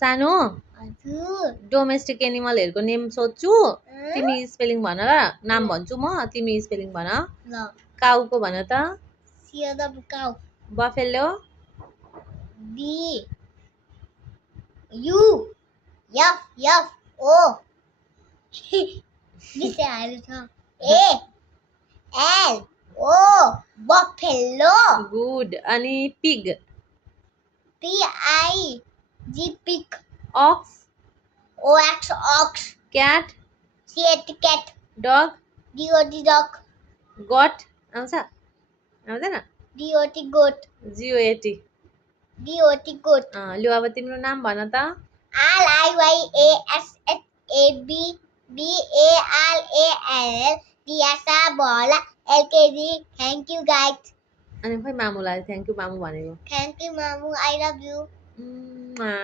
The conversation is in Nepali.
सानो हजुर डोमेस्टिक एनिमलहरुको नेम सोध्छु तिमी स्पेलिङ भन र नाम भन्छु म तिमी स्पेलिङ भन ल काउको भन त CW cow buffalo B U F F O बिर्सिहाल्यो छ A L O buffalo good अनि pig P I G pig ox O X ox cat C H cat dog D O T dog गट आउँछ आउँदैन D O T goat जिओएटी D O T goat लु अब तिम्रो नाम भन त R I Y A S H A B B A R A L Tiasa Bola LKG thank you guys अनि खोइ मामुलाई थ्याङ्क यू मामु भनेको thank you mamu I love you म्वा।